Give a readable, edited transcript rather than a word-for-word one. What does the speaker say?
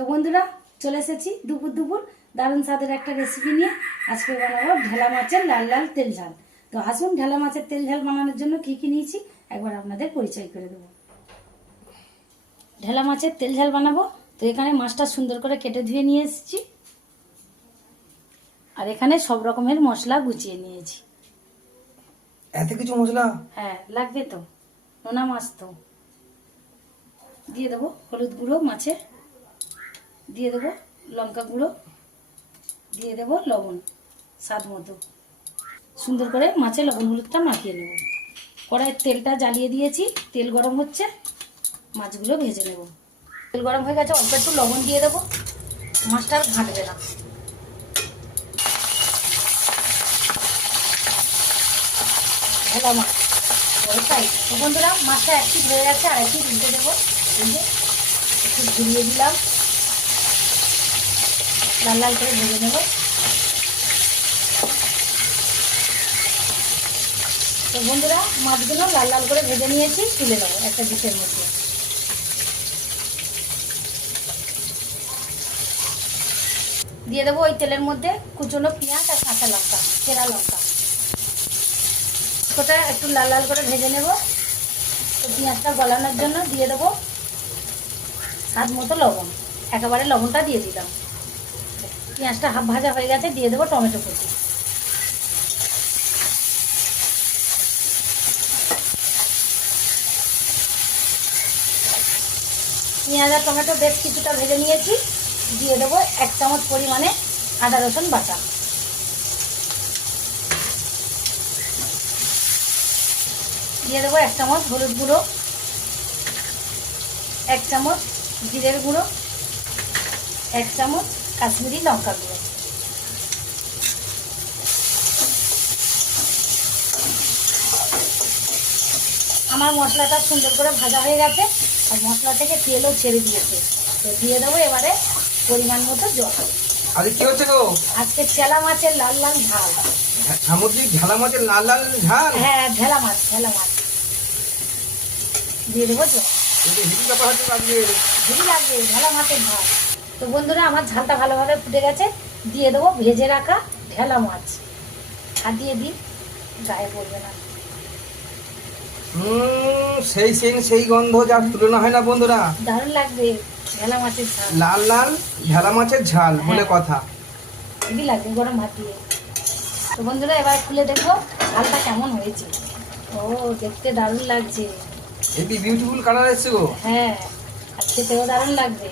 তো বন্ধুরা চলে এসেছি দুপুর দুপুর দারুণ স্বাদের একটা রেসিপি নিয়ে। আজকে বানাবো ঢেলা মাছের লাল লাল তেল ঝাল। তো আসুন ঢেলা মাছের তেল ঝাল বানানোর জন্য কি কি নিয়েছি একবার আপনাদের পরিচয় করে দেবো। ঢেলা মাছের তেল ঝাল বানাবো। তো এখানে মাছটা সুন্দর করে কেটে ধুয়ে নিয়ে এসেছি, আর এখানে সব রকমের মশলা গুছিয়ে নিয়েছি। এত কিছু মশলা? হ্যাঁ লাগবে তো, নোনা মাছ তো। দিয়ে দেবো হলুদ গুঁড়ো মাছে, দিয়ে দেবো লঙ্কা গুঁড়ো, দিয়ে দেবো লবণ স্বাদ মতো। সুন্দর করে মাছে লবণ হলুদটা মাখিয়ে নেব। কড়াইয়ের তেলটা জ্বালিয়ে দিয়েছি, তেল গরম হচ্ছে, মাছগুলো ভেজে নেব। তেল গরম হয়ে গেছে, অল্প একটু লবণ দিয়ে দেবো, মাছটা আর ঘাঁটবে না। ঢেলা মাছ তাই তো বন্ধুরা, মাছটা এক পিস হয়ে গেছে, আর এক পিস উল্টে দেবো। এই যে একটু ঘুরিয়ে দিলাম, লাল লাল করে ভেজে নেব। তো বন্ধুরা মাছগুলো লাল লাল করে ভেজে নিয়েছি, তুলে নেবো একটা ডিশের মধ্যে। দিয়ে দেবো ওই তেলের মধ্যে কুচনো পেঁয়াজ আর কাঁচা লঙ্কা, চেরা লঙ্কা। ওটা একটু লাল লাল করে ভেজে নেব। তো পেঁয়াজটা গলানোর জন্য দিয়ে দেবো স্বাদ মতো লবণ, একেবারে লবণটা দিয়ে দিলাম। পেঁয়াজটা হাফ ভাজা হয়ে গেছে, দিয়ে দেবো টমেটো কুচি। পেঁয়াজ আর টমেটো বেশ কিছুটা ভেজে নিয়েছি, দিয়ে দেবো 1 চামচ পরিমাণে আদা রসুন বাটা। দিয়ে দেবো 1 চামচ হলুদ গুঁড়ো, 1 চামচ জিরের গুঁড়ো, 1 চামচ কাশ্মীরি লঙ্কা গুঁড়ো। আমার মশলাটা সুন্দর করে ভাজা হয়ে গেছে, আর মশলা থেকে তেলও ছেড়ে দিয়েছে। তো দিয়ে দেবো এবারে পরিমাণ মতো জল। আরে কি হচ্ছে গো? আজকে ঢেলা মাছের লাল লাল ঝাল। সামুদ্রিক ঢেলা মাছের লাল লাল ঝাল? হ্যাঁ ঢেলা মাছ, ঢেলা মাছ। দিয়ে দেবো জল। কিন্তু হিন্দি ব্যাপার হচ্ছে আজকে। হেভি লাগবে ঢেলা মাছের ঝাল। তো বন্ধুরা আমার ঝালটা ভালোভাবে ফুটে গেছে, দিয়ে দেবো ভেজে রাখা ঢেলা মাছ। আর দিয়ে দিই, গায়ে পড়বে না। সেই সেন সেই গন্ধ, যার তুলনা হয় না বন্ধুরা। দারুণ লাগবে ঢেলা মাছের ঝাল। লাল লাল ঢেলা মাছের ঝাল বলে কথা। হেভি লাগবে গরম ভাত দিয়ে। তো বন্ধুরা এবার খুলে দেখবো ঝালটা কেমন হয়েছে। ও দেখতে দারুণ লাগছে। হেভি বিউটিফুল কালার এসছে গো। হ্যাঁ, আর খেতেও দারুণ লাগবে।